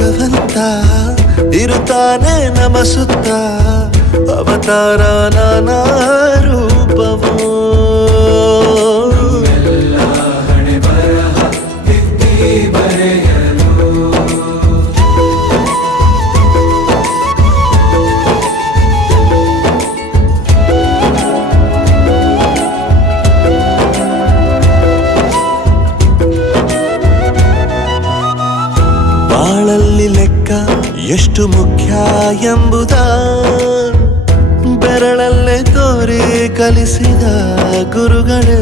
ಭಗವಂತ ಇರುತ್ತಾನೆ ನಮ ಸುತ್ತ ಅವತಾರ ನಾನಾ ರೂಪವೋ ಬಾಳಲ್ಲಿ ಲೆಕ್ಕ ಎಷ್ಟು ಮುಖ್ಯ ಎಂಬುದ ಬೆರಳಲ್ಲೇ ತೋರಿ ಕಲಿಸಿದ ಗುರುಗಳೇ.